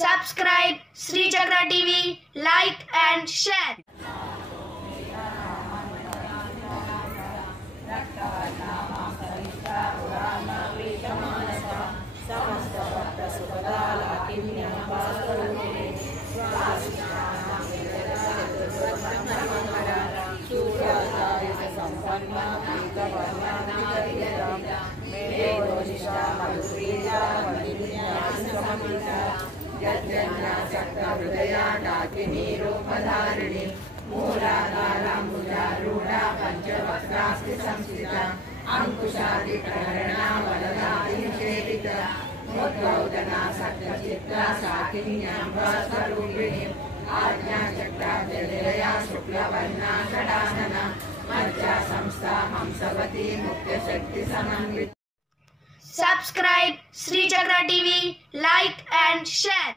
Subscribe Sri Chakra TV, like and share. हृदयाडाकिनीरूपधारिणी मूलाधाराम्बुजारूढा पंचवक्त्रास्ति संस्थिता अंकुशादिप्रहरणा वरदादिनिषेविता मुद्गौदना सत्यचित्रा साकिन्याम्बा स्वरूपिणी आज्ञाचक्राब्जनिलया शुक्लवर्णा षडानना मज्जा संस्था हंसवती मुक्तशक्ति समन्विता. Subscribe Sri Chakra TV, like and share.